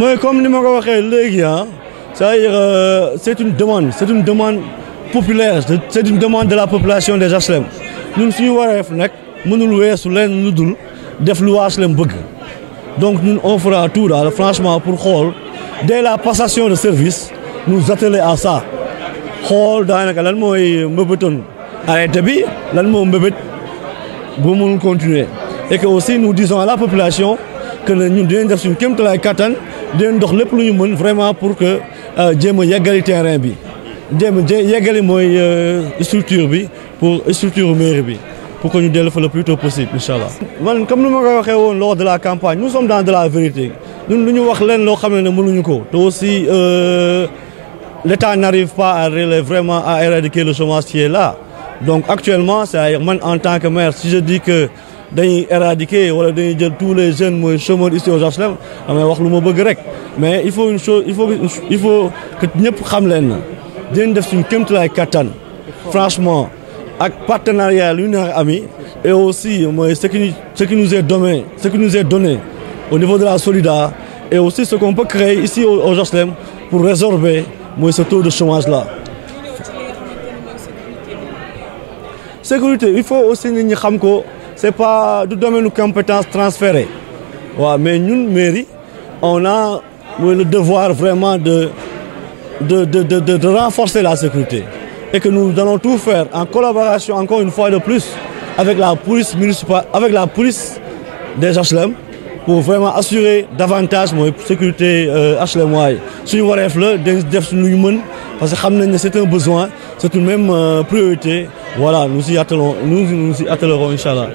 Moi, comme nous l'avons dit, c'est une demande populaire, c'est une demande de la population des HLM. Nous sommes donc on fera tout là, franchement, pour dès la passation de service, nous atteler à ça. Continuer. Et que aussi nous disons à la population que nous devons faire une kéemtalaay kattan dinañ dox lépp lu ñu mën vraiment pour que jéem a yeggali terrain bi jéem a yeggali mooy structure bi pour structure mairie bi pour que ñu dellu fa le plus tôt possible inchallah. Man comme nous ma ko waxee woon lors de la campagne nous sommes dans de la vérité ñun lu ñu wax leen loo xam ne mënuñu ko te aussi l'État n'arrive pas à vraiment à éradiquer le chômage qui est là. Donc actuellement c'est-à-dire man en tant que maire si je dis que dañuy éradiquer wala dañuy jël tous les jeunes mooy chômeurs ici aux HLM damay wax lu ma bëgg rek mais il faut une chose il faut que ñëpp xam leen na dinañ def suñu kéemtalaay kattan franchement ak partenariat lu ñu ami et aussi mooy ce qui nous est donné au niveau de la Solida et aussi ce qu'on peut créer ici aux HLM pour résorber mooy ce taux de chômage là. Sécurité il faut aussi nit ñi xam ko. C'est pas du domaine de compétences transférées. Ouais, mais nous, mairie, on a le devoir vraiment de renforcer la sécurité. Et que nous allons tout faire en collaboration, encore une fois de plus, avec la police municipale, avec la police des HLM, pour vraiment assurer davantage de sécurité HLM. Si nous voulons faire parce que c'est un besoin, c'est une même priorité. Voilà, nous y attellerons, Inch'Allah.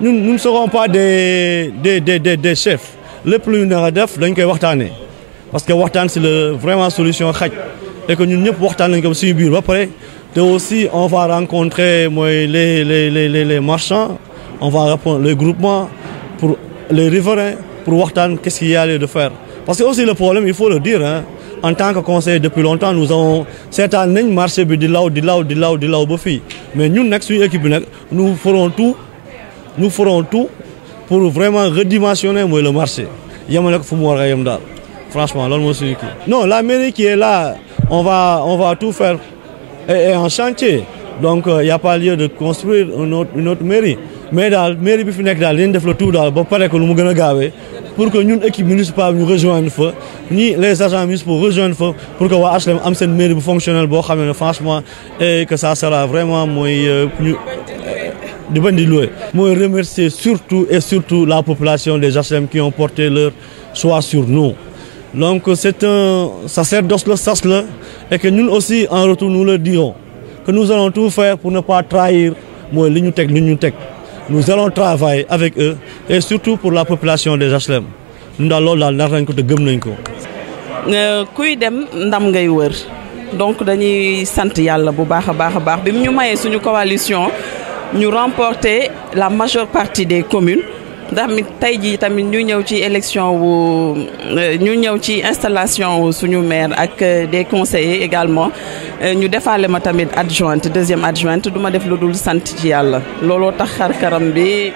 Nous ne serons pas des chefs. Le plus nous avons parce que Wartan c'est vraiment la solution. Et que nous ne pouvons pas comme si nous après. Et aussi, on va rencontrer les marchands, on va répondre les groupements, pour les riverains, pour Wartan, qu'est-ce qu'il y a de faire. Parce que aussi le problème, il faut le dire, hein, en tant que conseiller depuis longtemps, nous avons cette année marché de là, mais nous, nous ferons tout pour vraiment redimensionner le marché. Franchement, non, la mairie qui est là, on va tout faire et en chantier. Donc, il n'y a pas lieu de construire une autre mairie. Mais dans la mairie, il faut que nous tout pour que nous, l'équipe municipale, nous rejoignent, les agents municipaux rejoignent, pour que HLM ait une mairie fonctionnelle, franchement, et que ça sera vraiment de bonne louer. Moi, remercier surtout la population des HLM qui ont porté leur choix sur nous. Donc, c'est un sacerdoce, et que nous aussi, en retour, nous leur dirons que nous allons tout faire pour ne pas trahir l'Uniotech. Nous allons travailler avec eux et surtout pour la population des HLM. Nous allons la narrañ ko te gëm nañ ko. Kuy dem ndam ngay wër donc dañuy sant Yàlla bu baax a baax bi ñu mayee suñu coalition ñu remporter la majeure partie des communes. ndax tey jii tamit ñu ñëw ci élection ñu ñëw ci installation suñu maire ak des conseillers également ñu defaale ma tamit deuxième adjointe du ma def lu dul sant ci Yàlla looloo tax xar karam bi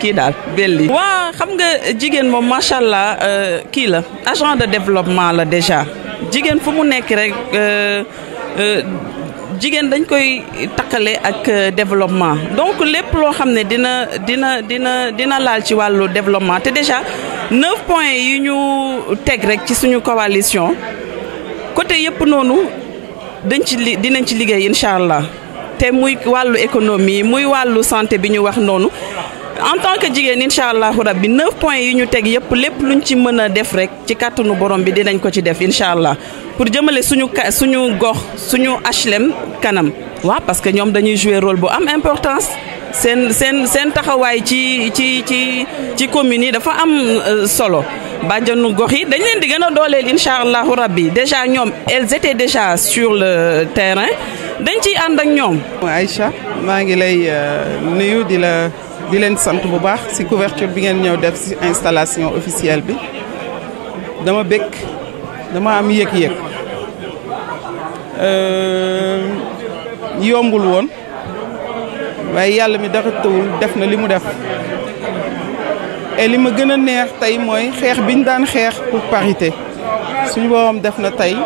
kii daal belli waa xam nga jigéen moom macha allah kii la agent de développement la déjà jigéen fu mu nekk rek jigéen dañ koy takkale ak développement donc lépp loo xam ne dina laal ci wàllu développement te déjà 9 points yi ñu teg rek ci suñu coalition côté yëpp noonu dinañ ci liggéey incha allah te muy wàllu économie muy wàllu santé bi ñu wax noonu en tant que jigéen incha allahu rabbi 9 points yi ñu teg yëpp lépp luñ ci mën a def rek ci kàttanu borom bi dinañ ko ci def incha allah pour jëmale suñu gox suñu HLM kanam. waaw parce que ñoom dañuy jouer rôle bu am importance seen taxawaay ci communes yi dafa am solo bàjjanu gox yi dañ leen di gën a dooleel incha allahu rabbi déjà ñoom elles étaient déjà sur le terrain dañ ciy ànd ak ñoom. Aïcha maa ngi lay nuyu di leen sant bu baax ci couverture bi ngeen ñëw def ci installation officielle bi dama bëgg dama am yëg-yëg yombul woon waaye yàlla mi dara tawul def na li mu def et li ma gën a neex tey mooy xeex bi ñu daan xeex pour parité suñu borom def na tey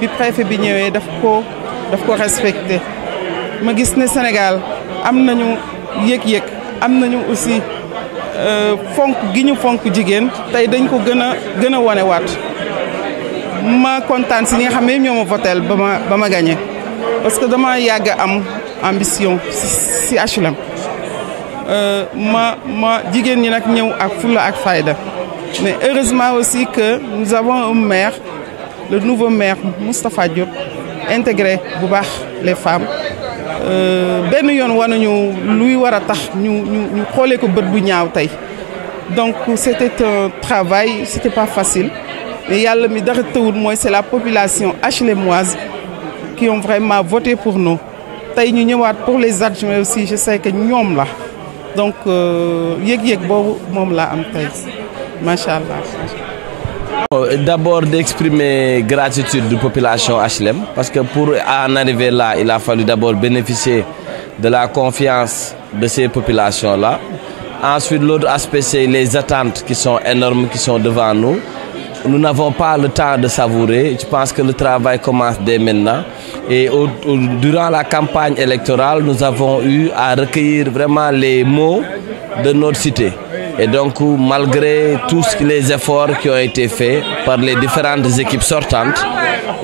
bi préfet bi ñëwee daf ko respecté ma gis ne Sénégal am nañu yëg-yëg am nañu aussi fonk gi ñu fonk jigéen tey dañ ko gën a wanewaat ma kontaan si ñi nga xam ne ñoo ma voteel ba ma gagné parce que dama yàgg am ambition si HLM ma jigéen ñi nag ñëw ak fulla ak fayda mais heureusement aussi que nous avons un maire le nouveau maire Moustapha Diop intégré bu baax les femmes benn yoon wanuñu luy war a tax ñu xoolee ko bët bu ñaaw tey donc c'était un travail c'était pas facile mais yàlla mi dara tëwul mooy c'est la population HLMoise qui ont vraiment voté pour nous tey ñu ñëwaat pour les adjoints aussi je sais que ñoom la donc yëg-yëg boobu moom laa am tey macha allah. D'abord d'exprimer gratitude de population HLM parce que pour en arriver là il a fallu d'abord bénéficier de la confiance de ces populations-là. Ensuite l'autre aspect c'est les attentes qui sont énormes qui sont devant nous. Nous n'avons pas le temps de savourer. Je pense que le travail commence dès maintenant. Et durant la campagne électorale, nous avons eu à recueillir vraiment les mots de notre cité. Et donc, malgré tous les efforts qui ont été faits par les différentes équipes sortantes,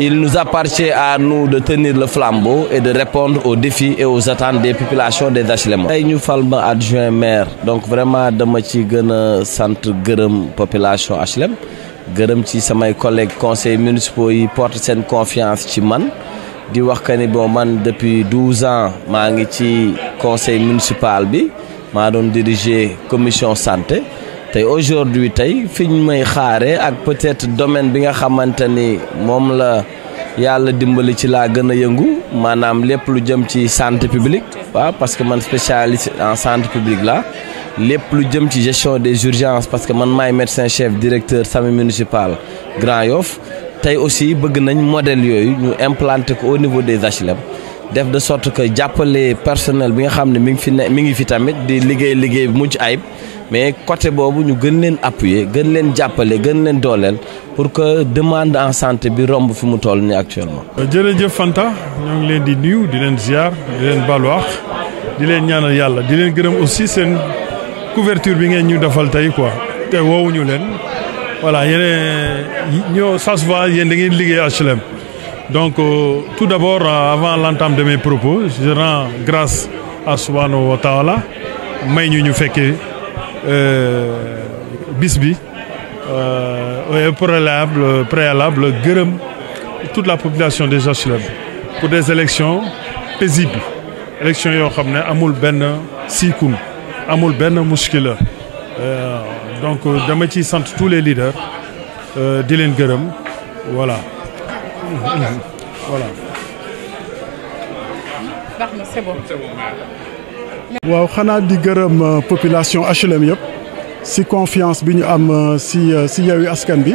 il nous appartient à nous de tenir le flambeau et de répondre aux défis et aux attentes des populations des HLM. Tey ñu fal ma adjoint maire donc vraiment dama ci gën a sant gërëm population HLM. gërëm ci samay collègues conseils municipaux yi porte seen confiance ci man di wax que ni bon man depuis 12 ans maa ngi ci conseil municipal bi maa doon diriger commission santé tey aujourd'hui tey fi ñu may xaare ak peut-être domaine bi nga xamante ni moom la yàlla dimbali ci laa gën a yëngu maanaam lépp lu jëm ci santé publique waaw parce que man spécialiste en santé publique la lépp lu jëm ci gestion des urgences parce que man maay médecin chef directeur SAMU municipal Grand Yoff tey aussi bëgg nañ modèle yooyu ñu implanter ko au niveau des HLM def de sorte que jàppale personnel bi nga xam ne mi ngi fi tamit di liggéey bi mucc ayib mais côté boobu ñu gën leen appuyer gën leen jàppale gën leen dooleel pour que demande en santé bi romb fi mu toll nii actuellement. jërëjëf Fanta ñoo ngi leen di nuyu di leen ziar di leen baal wax di leen ñaanal yàlla di leen gërëm aussi seen couverture bi ngeen ñu defal tey quoi te woowuñu leen voilà yéen ñoo ça se voit yéen da ngeen liggéey HLM donc tout d'abord avant l'entame de mes propos je rends grâce à subhanahu wa ta'ala may ñu fekkee bis bi préalable gërëm toute la population des HLM pour des élections paisibles élections yoo xam ne amul benn siikun amul benn muskila donc dama ci sant tous les leaders di leen gërëm voilà. waaw xanaa di gërëm population HLM yëpp si confiance bi ñu am si Yewwi Askan bi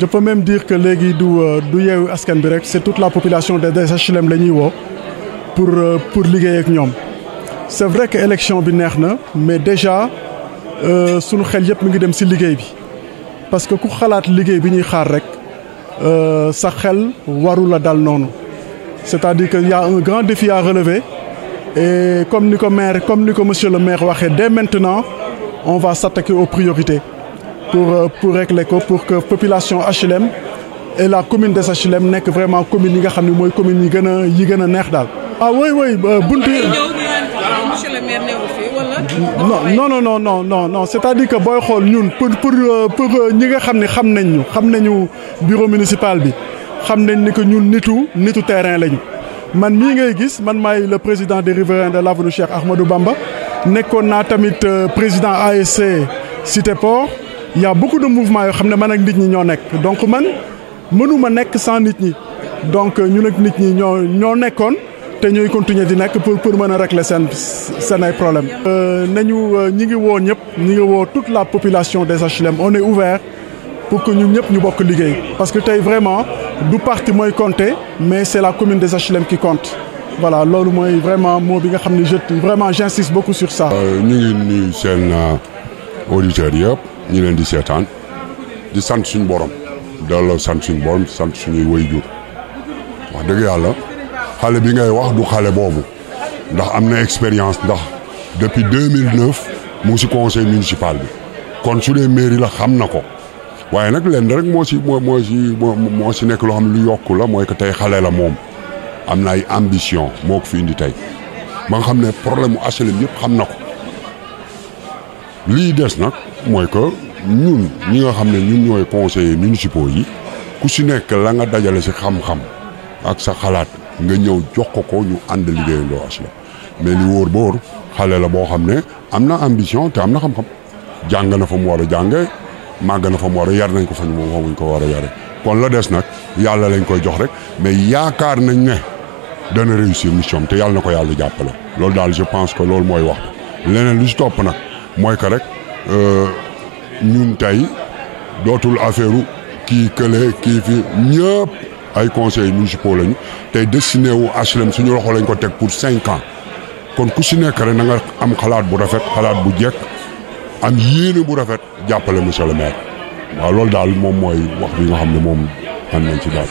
je peux même dire que léegi du Yewwi Askan bi rek c'est toute la population des HLM la ñuy woo pour liggéey ak ñoom. C'est vrai que élection bi neex na mais déjà sunu xel yëpp mi ngi dem ci liggéey bi parce que ku xalaat liggéey bi ñuy xaar rek sa xel waru la dal noonu c'est-à-dire que y a un grand défi à relever et comme ni ko monsieur le maire waxee dès maintenant on va s'attaquer aux priorités pour régler ko pour que population HLM et la commune des HLM nekk vraiment commune yi nga xam ne mooy commune yi gën a neex daal. ah oui buntu. non c'est-à-dire que booy xool ñun pour ñi nga xam ne xam nañu bureau municipal bi xam nañ ni que ñun nitu terrain lañu man mii ngay gis man maay le président des riverains de l'avenue Cheikh Ahmadou Bamba nekkoon naa tamit président ASC Cité Port il y a beaucoup de mouvements yoo xam ne man ak nit ñi ñoo nekk donc man mënuma nekk sans nit ñi donc ñun ak nit ñi ñoo nekkoon te ñooy continuer di nekk pour mën a régler seen ay problèmes. ñi ngi woo ñëpp ñi ngi woo toute la population des HLM on est ouvert pour que ñun ñëpp ñu bokk liggéey parce que tey vraiment du parti mooy compter mais c'est la commune des HLM qui compte voilà loolu mooy vraiment moo bi nga xam ne vraiment j'insiste beaucoup sur ça. ñu ngi nuyu seen auditeurs yëpp ñu leen di seetaan di sant suñu borom delloo sant suñu borom sant suñuy waajur wax dëgg yàlla xale bi ngay wax du xale boobu ndax am na expérience ndax depuis 2009 mu ngi si conseil municipal bi kon su dee mairie la xam na ko waaye nag lenn rek moo si nekk loo xam ne lu yokku la mooy que tey xale la moom am na ay ambition moo ko fi indi tey ba nga xam ne problème mu HLM yëpp xam na ko lii des nag mooy que ñun ñi nga xam ne ñun ñooy conseillers municipaux yi ku si nekk la nga dajale si xam-xam ak sa xalaat nga ñëw jox ko ñu ànd liggéeyandoo HLM mais li wóor boor xale la boo xam ne am na ambition te am na xam-xam jàng na fa mu war a jànge màgg na fa mu war a yar nañ ko fa ñu moom xamuñ ko war a yare kon la des nag yàlla lañ koy jox rek mais yaakaar nañ ne dana réussir mission te yàlla na ko yàlla jàppale loolu daal je pense que loolu mooy wax leneen lu si topp nag mooy que rek ñun tey dootul affaire kii kële kii fi ñëpp ay conseils municipaux lañu tey destiné wu HLM suñu loxo lañ ko teg pour 5 ans kon ku si nekk rek na nga am xalaat bu rafet xalaat bu jekk am yéene bu rafet jàppale monsieur le maire waaw loolu daal moom mooy wax bi nga xam ne moom ànd nañ ci daal.